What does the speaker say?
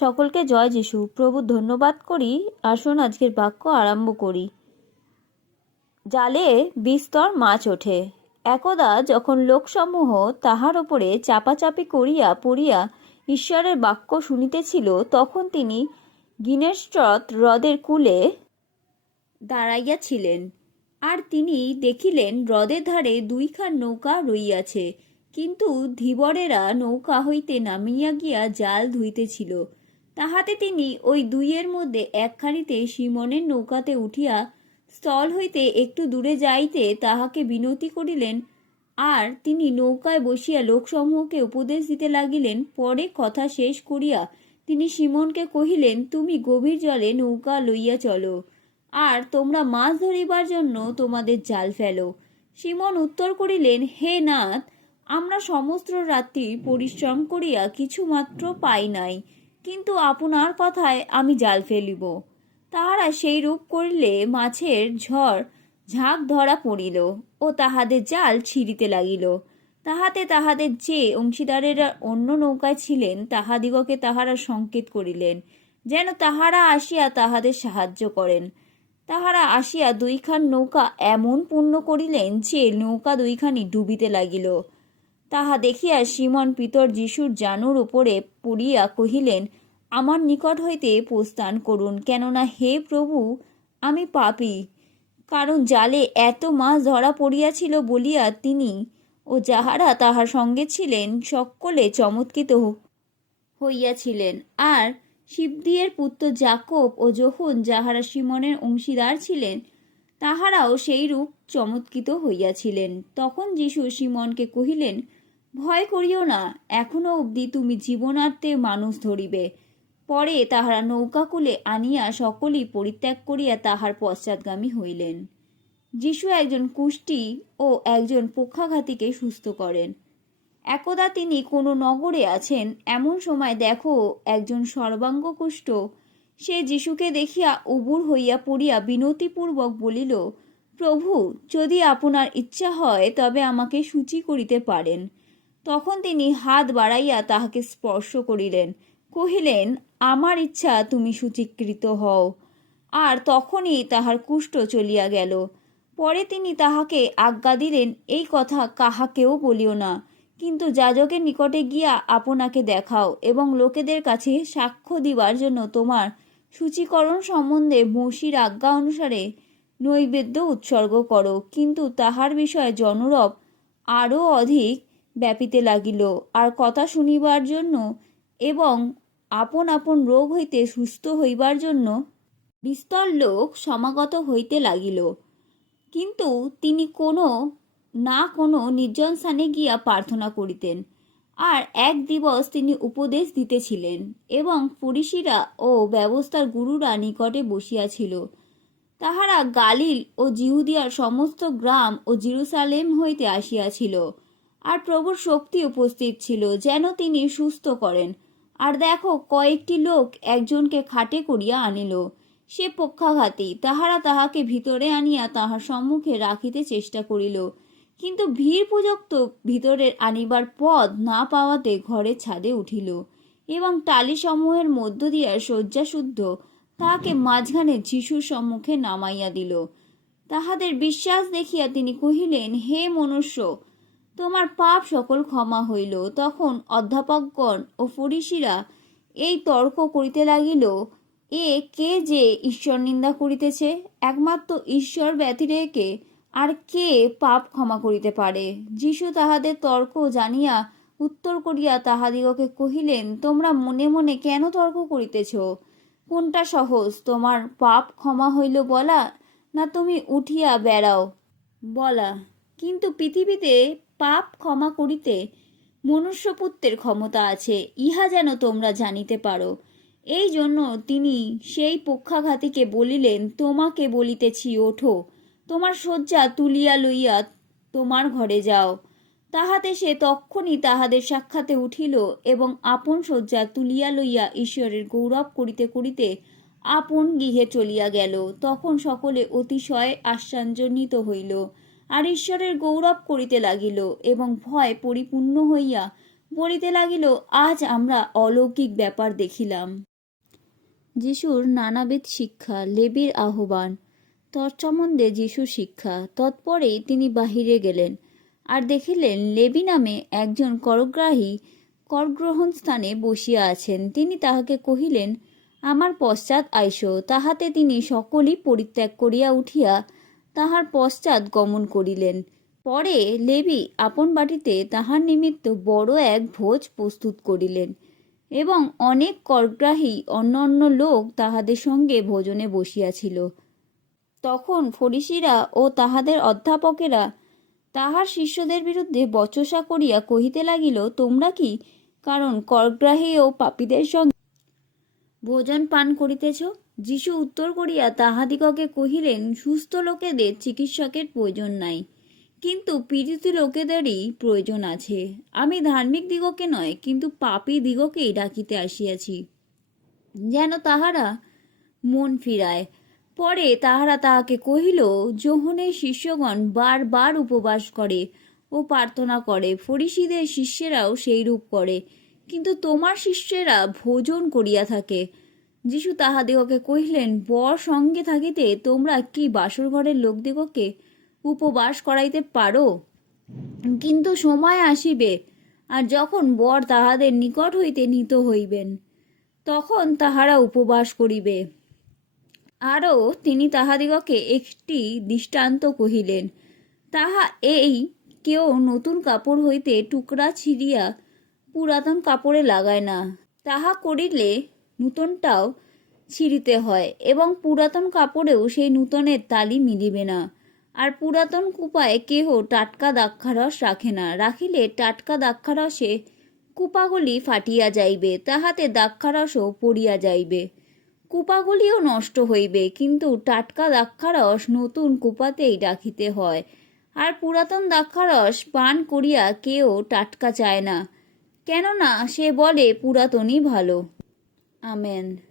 সকলকে জয় যিশু। প্রভু ধন্যবাদ করি, আসুন আজকের বাক্য আরম্ভ করি। জালে বিস্তর মাছ ওঠে। একদা যখন লোকসমূহ তাহার ওপরে চাপাচাপি করিয়া পড়িয়া ঈশ্বরের বাক্য শুনিতেছিল, তখন তিনি গিনেস্ট্রত হ্রদের কূলে দাঁড়াইয়াছিলেন। আর তিনি দেখিলেন, হ্রদের ধারে দুইখান নৌকা রইয়াছে কিন্তু ধীবরেরা নৌকা হইতে নামিয়া গিয়া জাল ধুইতেছিল। তাহাতে তিনি ওই দুইয়ের মধ্যে একখানিতে সিমনের নৌকাতে উঠিয়া স্থল হইতে একটু দূরে যাইতে তাহাকে বিনতি করিলেন, আর তিনি নৌকায় বসিয়া লোকসমূহকে উপদেশ দিতে লাগিলেন। পরে কথা শেষ করিয়া তিনি সিমনকে কহিলেন, তুমি গভীর জলে নৌকা লইয়া চলো, আর তোমরা মাছ ধরিবার জন্য তোমাদের জাল ফেলো। সিমন উত্তর করিলেন, হে নাথ, আমরা সমস্ত রাত্রি পরিশ্রম করিয়া কিছু মাত্র পাই নাই। কিন্তু আপনার কথায় আমি জাল ফেলিব। তাহারা সেই রূপ করিলে মাছের ঝড় ঝাঁক ধরা পড়িল ও তাহাদের জাল ছিঁড়িতে লাগিল। তাহাতে তাহাদের যে অংশীদারেরা অন্য নৌকায় ছিলেন, তাহাদিগকে তাহারা সংকেত করিলেন, যেন তাহারা আসিয়া তাহাদের সাহায্য করেন। তাহারা আসিয়া দুইখান নৌকা এমন পূর্ণ করিলেন যে নৌকা দুইখানি ডুবিতে লাগিল। তাহা দেখিয়া সিমন পিতর যিশুর জানুর উপরে পড়িয়া কহিলেন আমার নিকট হইতে প্রস্থান করুন, কেননা হে প্রভু, আমি পাপি। কারণ জালে এত মাছ ধরা পড়িয়াছিল বলিয়া তিনি ও যাহারা তাহার সঙ্গে ছিলেন সকলে চমৎকৃত হইয়াছিলেন। আর শিবদিয়ের পুত্র জাকব ও যখন যাহারা সিমনের অংশীদার ছিলেন, তাহারাও সেই রূপ চমৎকৃত হইয়াছিলেন। তখন যিশু সিমনকে কহিলেন, ভয় করিও না, এখনও অবধি তুমি জীবনার্থে মানুষ ধরিবে। পরে তাহারা নৌকাকুলে আনিয়া সকলেই পরিত্যাগ করিয়া তাহার পশ্চাৎগামী হইলেন। যিশু একজন কুষ্টি ও একজন পক্ষাঘাতীকে সুস্থ করেন। একদা তিনি কোনো নগরে আছেন, এমন সময় দেখো একজন সর্বাঙ্গ কুষ্ঠ সে যিশুকে দেখিয়া উবুর হইয়া পড়িয়া বিনতিপূর্বক বলিল, প্রভু, যদি আপনার ইচ্ছা হয় তবে আমাকে সূচি করিতে পারেন। তখন তিনি হাত বাড়াইয়া তাহাকে স্পর্শ করিলেন। কহিলেন, আমার ইচ্ছা তুমি সুচিকৃত হও। আর তখনই তাহার কুষ্ঠ চলিয়া গেল। পরে তিনি তাহাকে আজ্ঞা দিলেন, এই কথা কাহাকেও বলিও না। কিন্তু যাজকের নিকটে গিয়া আপনাকে দেখাও এবং লোকেদের কাছে সাক্ষ্য দিবার জন্য তোমার সূচীকরণ সম্বন্ধে মসির আজ্ঞা অনুসারে নৈবেদ্য উৎসর্গ করো। কিন্তু তাহার বিষয়ে জনরব আরও অধিক ব্যাপিতে লাগিল। আর কথা শুনিবার জন্য এবং আপন আপন রোগ হইতে সুস্থ হইবার জন্য বিস্তর লোক সমাগত হইতে লাগিল। কিন্তু তিনি কোনো না কোনো নির্জন স্থানে গিয়া প্রার্থনা করিতেন আর এক দিবস তিনি উপদেশ দিতেছিলেন এবং ফরিসিরা ও ব্যবস্থার গুরুরা নিকটে বসিয়াছিল তাহারা গালিল ও জিহুদিয়ার সমস্ত গ্রাম ও জিরুসালেম হইতে আসিয়াছিল আর প্রভুর শক্তি উপস্থিত ছিল যেন তিনি সুস্থ করেন। আর দেখো, কয়েকটি লোক একজনকে খাটে করিয়া আনিল। সে পক্ষাঘাতী, তাহারা তাহাকে ভিতরে আনিয়া তাহার সম্মুখে রাখিতে চেষ্টা করিল। কিন্তু ভিড় পূজক তো ভিতরের আনিবার পদ না পাওয়াতে ঘরের ছাদে উঠিল এবং টালিসমূহের মধ্য দিয়া শয্যাশুদ্ধ তাহাকে মাঝখানে যিশুর সম্মুখে নামাইয়া দিল। তাহাদের বিশ্বাস দেখিয়া তিনি কহিলেন, হে মনুষ্য তোমার পাপ সকল ক্ষমা হইল। তখন অধ্যাপকগণ ও ফরিসিরা এই তর্ক করিতে লাগিল, এ কে যে ঈশ্বর নিন্দা করিতেছে? একমাত্র ঈশ্বর ব্যতিরেকে আর কে পাপ ক্ষমা করিতে পারে? যিশু তাহাদের তর্ক জানিয়া উত্তর করিয়া তাহাদিগকে কহিলেন, তোমরা মনে মনে কেন তর্ক করিতেছ? কোনটা সহজ, তোমার পাপ ক্ষমা হইল বলা না তুমি উঠিয়া বেড়াও? বলা, কিন্তু পৃথিবীতে পাপ ক্ষমা করিতে মনুষ্যপুত্রের ক্ষমতা আছে, ইহা যেন তোমরা জানিতে পারো। এই জন্য তিনি সেই পক্ষাঘাতীকে বলিলেন, তোমাকে বলিতেছি, ওঠো, তোমার শয্যা তুলিয়া লইয়া তোমার ঘরে যাও। তাহাতে সে তক্ষণি তাহাদের সাক্ষাতে উঠিল এবং আপন শয্যা তুলিয়া লইয়া ঈশ্বরের গৌরব করিতে করিতে আপন গৃহে চলিয়া গেল। তখন সকলে অতিশয় আশ্চর্যান্বিত হইল। আর ঈশ্বরের গৌরব করিতে লাগিল এবং ভয় পরিপূর্ণ হইয়া বলিতে লাগিল, আজ আমরা অলৌকিক ব্যাপার দেখিলাম। যিশুর নানাবিধ শিক্ষা, লেবির আহ্বান তৎসম্বন্ধে যিশুর শিক্ষা, তৎপরেই তিনি বাহিরে গেলেন আর দেখিলেন লেবি নামে একজন করগ্রাহী করগ্রহণ স্থানে বসিয়া আছেন। তিনি তাহাকে কহিলেন, আমার পশ্চাৎ আইস, তাহাতে তিনি সকলই পরিত্যাগ করিয়া উঠিয়া তাহার পশ্চাৎ গমন করিলেন। পরে লেবি আপন বাটিতে তাহার নিমিত্ত বড় এক ভোজ প্রস্তুত করিলেন এবং অনেক করগ্রাহী অন্য অন্য লোক তাহাদের সঙ্গে ভোজনে বসিয়াছিল। তখন ফরিসিরা ও তাহাদের অধ্যাপকেরা তাহার শিষ্যদের বিরুদ্ধে বচসা করিয়া কহিতে লাগিল, তোমরা কি? কারণ করগ্রাহী ও পাপীদের সঙ্গে ভোজন পান করিতেছ? যিশু উত্তর করিয়া তাহাদিগকে কহিলেন, সুস্থ লোকেদের চিকিৎসকের প্রয়োজন নাই। কিন্তু পীড়িত লোকেদেরই প্রয়োজন আছে। আমি ধার্মিক দিগকে নয়, কিন্তু পাপী দিগকেই ডাকিতে আসিয়াছি। যেন তাহারা মন ফিরায়। পরে তাহারা তাহাকে কহিল, যোহনের শিষ্যগণ বারবার উপবাস করে ও প্রার্থনা করে। ফরিসিদের শিষ্যেরাও সেইরূপ করে। কিন্তু তোমার শিষ্যেরা ভোজন করিয়া থাকে। যিশু তাহাদিগকে কহিলেন, বর সঙ্গে থাকিতে তোমরা কি বাসর ঘরের লোকদিগকে উপবাস করাইতে পারো? কিন্তু সময় আসিবে, আর যখন বর তাহাদের নিকট হইতে নিত হইবেন, তখন তাহারা উপবাস করিবে। আরও তিনি তাহাদিগকে একটি দৃষ্টান্ত কহিলেন, তাহা এই কেউ নতুন কাপড় হইতে টুকরা ছিঁড়িয়া পুরাতন কাপড়ে লাগায় না। তাহা করিলে নূতনটাও ছিঁড়িতে হয় এবং পুরাতন কাপড়েও সেই নূতনের তালি মিলিবে না। আর পুরাতন কুপায় কেহ টাটকা দাক্ষারস রাখে না। রাখিলে টাটকা দাক্ষারসে কুপাগুলি ফাটিয়া যাইবে, তাহাতে দাক্ষারসও পড়িয়া যাইবে। কুপাগুলিও নষ্ট হইবে, কিন্তু টাটকা দাক্ষারস নতুন কুপাতেই রাখিতে হয়। আর পুরাতন দাক্ষারস পান করিয়া কেউ টাটকা চায় না। কেননা সে বলে পুরাতনই ভালো। Amen.